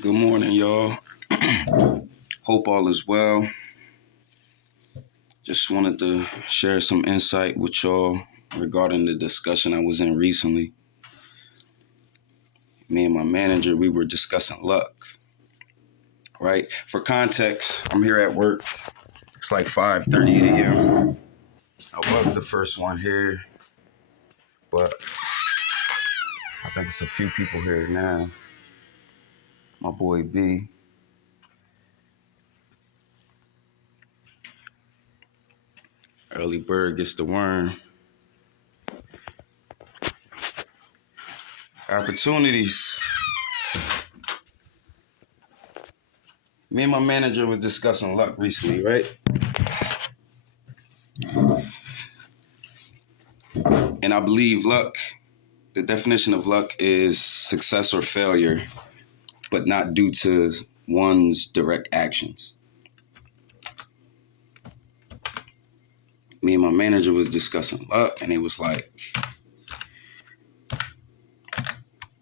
Good morning, y'all. Hope all is well. Just wanted to share some insight with y'all regarding the discussion I was in recently. Me and my manager, we were discussing luck, right? For context, I'm here at work. It's like 5:30 a.m. I was the first one here, but I think it's a few people here now. My boy B. Early bird gets the worm. Opportunities. Me and my manager was discussing luck recently, right? And I believe luck, the definition of luck is success or failure, but not due to one's direct actions. Me and my manager was discussing luck, and it was like,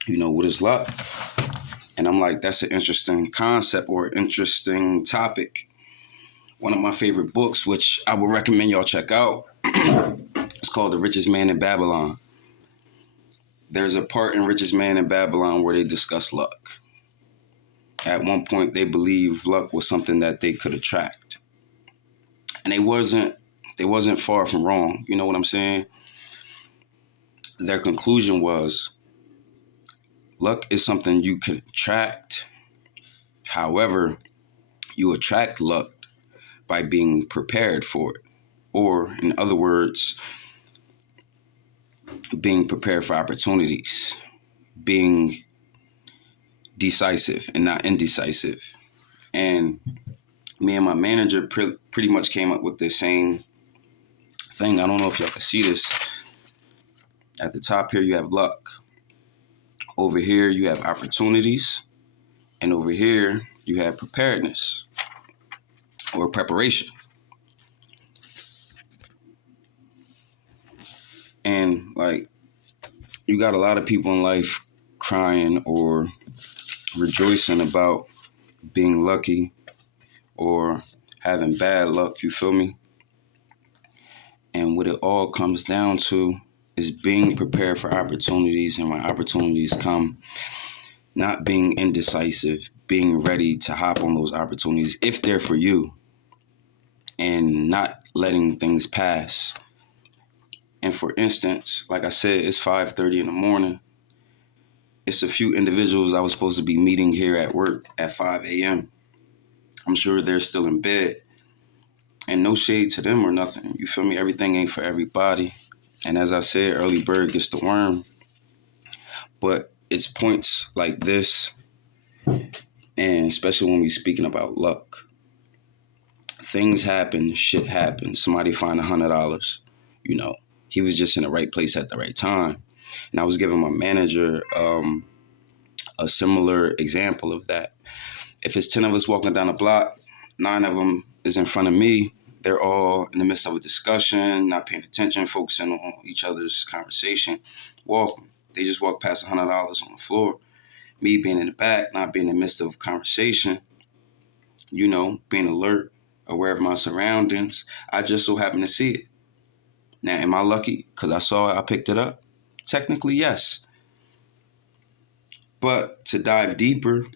what is luck? And I'm like, that's an interesting concept or interesting topic. One of my favorite books, which I would recommend y'all check out, it's called The Richest Man in Babylon. There's a part in Richest Man in Babylon where they discuss luck. At one point, they believed luck was something that they could attract. And they wasn't far from wrong. You know what I'm saying? Their conclusion was luck is something you can attract. However, you attract luck by being prepared for it. Or, in other words, being prepared for opportunities, being decisive and not indecisive. And me and my manager pretty much came up with the same thing. I don't know if y'all can see this. At the top here, you have luck. Over here, you have opportunities. And over here, you have preparedness or preparation. And like, you got a lot of people in life crying or rejoicing about being lucky or having bad luck, you feel me? And what it all comes down to is being prepared for opportunities, and when opportunities come, not being indecisive, being ready to hop on those opportunities if they're for you, and not letting things pass. And for instance, like I said, it's 5:30 in the morning. It's a few individuals I was supposed to be meeting here at work at 5 a.m. I'm sure they're still in bed. And no shade to them or nothing. You feel me? Everything ain't for everybody. And as I said, early bird gets the worm. But it's points like this, and especially when we're speaking about luck. Things happen, shit happens. Somebody find $100. He was just in the right place at the right time. And I was giving my manager a similar example of that. If it's 10 of us walking down the block, 9 of them is in front of me. They're all in the midst of a discussion, not paying attention, focusing on each other's conversation, walking. They just walk past $100 on the floor. Me being in the back, not being in the midst of conversation, being alert, aware of my surroundings. I just so happen to see it. Now, am I lucky because I saw it, I picked it up? Technically, yes. But to dive deeper,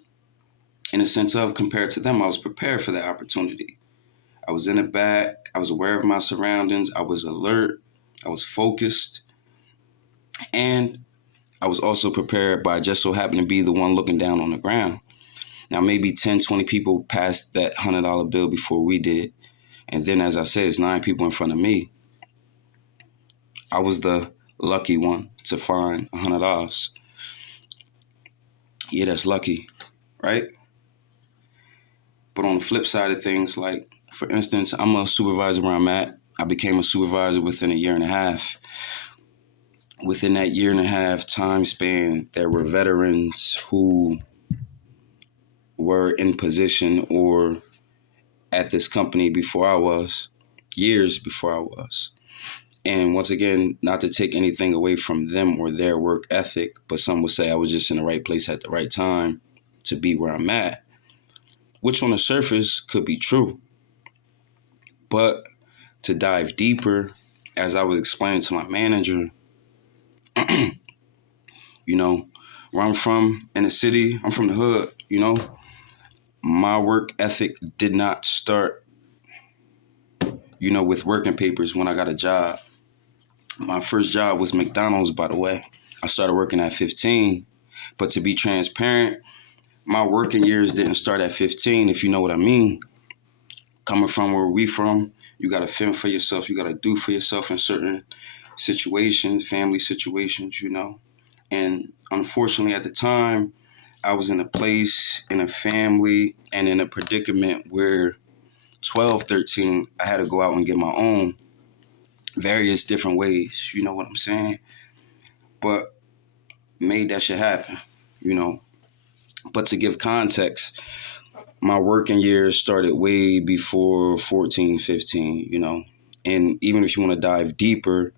in a sense of compared to them, I was prepared for that opportunity. I was in the back. I was aware of my surroundings. I was alert. I was focused. And I was also prepared by just so happened to be the one looking down on the ground. Now, maybe 10, 20 people passed that $100 bill before we did. And then, as I said, it's 9 people in front of me. I was the lucky one to find $100. Yeah, that's lucky, right? But on the flip side of things, like, for instance, I'm a supervisor where I'm at. I became a supervisor within a year and a half. Within that year and a half time span, there were veterans who were in position or at this company before I was, years before I was. And once again, not to take anything away from them or their work ethic, but some would say I was just in the right place at the right time. to be where I'm at, which on the surface could be true. But to dive deeper, as I was explaining to my manager, you know, where I'm from in the city, I'm from the hood, my work ethic did not start, with working papers when I got a job. My first job was McDonald's, by the way. I started working at 15, but to be transparent, my working years didn't start at 15, if you know what I mean. Coming from where we from, you got to fend for yourself. You got to do for yourself in certain situations, family situations, And unfortunately, at the time, I was in a place, in a family, and in a predicament where 12, 13, I had to go out and get my own various different ways. You know what I'm saying? But made that shit happen, But to give context, my working years started way before 14, 15, And even if you want to dive deeper,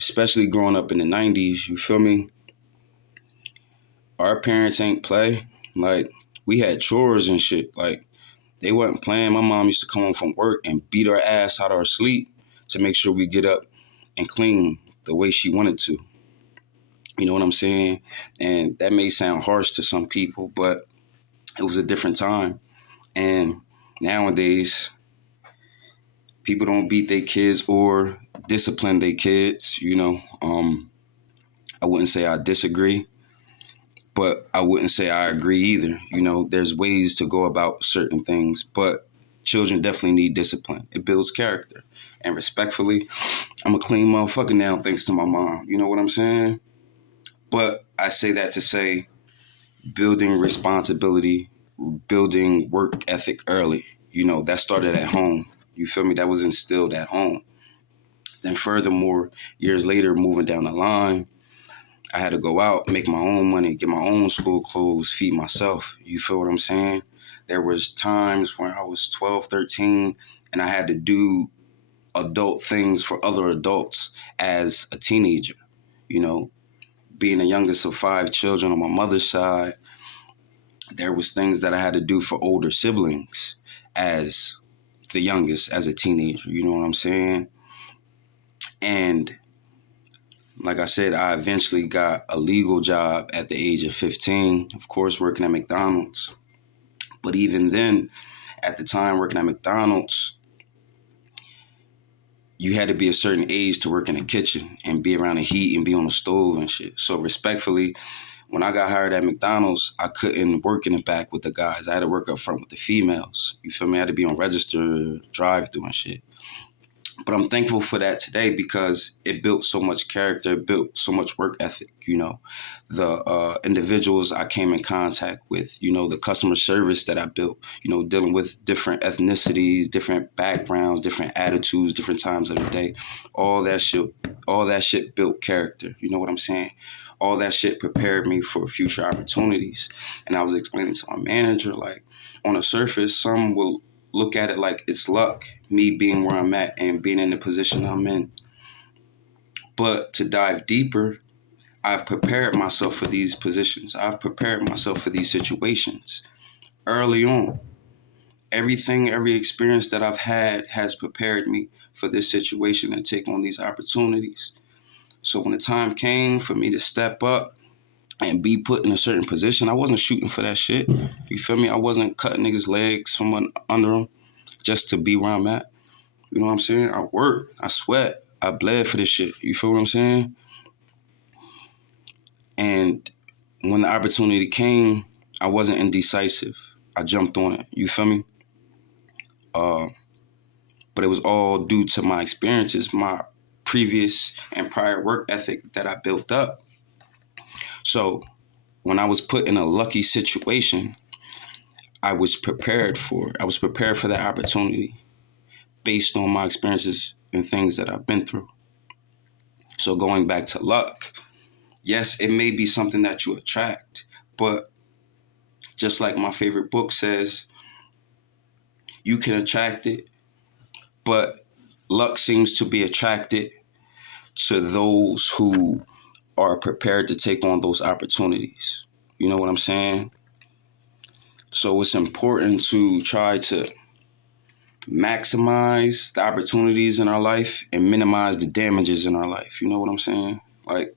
especially growing up in the 90s, you feel me? Our parents ain't play. Like, we had chores and shit. Like, they wasn't playing. My mom used to come home from work and beat our ass out of our sleep to make sure we get up and clean the way she wanted to. You know what I'm saying? And that may sound harsh to some people, but it was a different time. And nowadays, people don't beat their kids or discipline their kids, I wouldn't say I disagree, but I wouldn't say I agree either. There's ways to go about certain things, but children definitely need discipline. It builds character. And respectfully, I'm a clean motherfucker now thanks to my mom. You know what I'm saying? But I say that to say building responsibility, building work ethic early. That started at home. You feel me? That was instilled at home. Then furthermore, years later, moving down the line, I had to go out, make my own money, get my own school clothes, feed myself. You feel what I'm saying? There was times when I was 12, 13, and I had to do adult things for other adults as a teenager. Being the youngest of 5 children on my mother's side, there was things that I had to do for older siblings as the youngest, as a teenager. You know what I'm saying? And like I said, I eventually got a legal job at the age of 15, of course, working at McDonald's. But even then, at the time working at McDonald's, you had to be a certain age to work in the kitchen and be around the heat and be on the stove and shit. So respectfully, when I got hired at McDonald's, I couldn't work in the back with the guys. I had to work up front with the females. You feel me? I had to be on register, drive-through and shit. But I'm thankful for that today because it built so much character, it built so much work ethic, The individuals I came in contact with, the customer service that I built, dealing with different ethnicities, different backgrounds, different attitudes, different times of the day. All that shit built character. You know what I'm saying? All that shit prepared me for future opportunities. And I was explaining to my manager, like, on the surface, some will look at it like it's luck, me being where I'm at and being in the position I'm in. But to dive deeper, I've prepared myself for these positions. I've prepared myself for these situations early on. Every experience that I've had has prepared me for this situation and take on these opportunities. So when the time came for me to step up and be put in a certain position, I wasn't shooting for that shit. You feel me? I wasn't cutting niggas' legs from under them just to be where I'm at. You know what I'm saying? I worked, I sweat, I bled for this shit. You feel what I'm saying? And when the opportunity came, I wasn't indecisive. I jumped on it. You feel me? But it was all due to my experiences, my previous and prior work ethic that I built up. So when I was put in a lucky situation, I was prepared for it. I was prepared for that opportunity based on my experiences and things that I've been through. So going back to luck, yes, it may be something that you attract, but just like my favorite book says, you can attract it, but luck seems to be attracted to those who are prepared to take on those opportunities. You know what I'm saying? So it's important to try to maximize the opportunities in our life and minimize the damages in our life. You know what I'm saying? Like,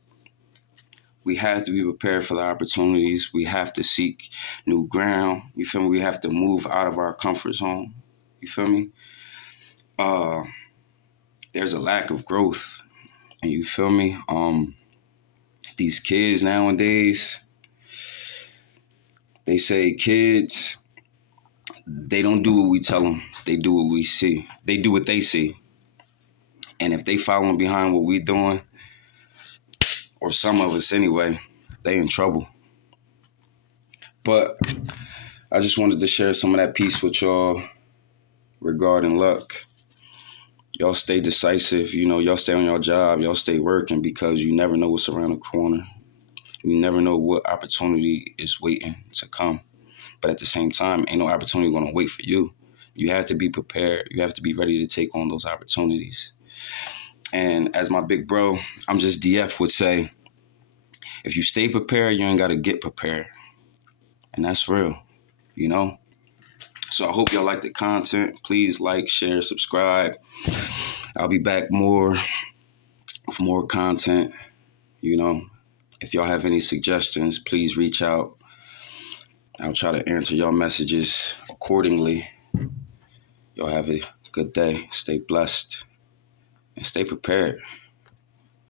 we have to be prepared for the opportunities. We have to seek new ground. You feel me? We have to move out of our comfort zone. You feel me? Uh, there's a lack of growth. And you feel me? These kids nowadays, they say kids, they don't do what we tell them. They do what we see. They do what they see. And if they following behind what we doing, or some of us anyway, they in trouble. But I just wanted to share some of that piece with y'all regarding luck. Y'all stay decisive. You know, y'all stay on your job. Y'all stay working because you never know what's around the corner. You never know what opportunity is waiting to come. But at the same time, ain't no opportunity going to wait for you. You have to be prepared. You have to be ready to take on those opportunities. And as my big bro, I'm just DF would say, if you stay prepared, you ain't got to get prepared. And that's real, you know? So I hope y'all like the content. Please like, share, subscribe. I'll be back more with more content. You know, if y'all have any suggestions, please reach out. I'll try to answer y'all messages accordingly. Y'all have a good day. Stay blessed and stay prepared.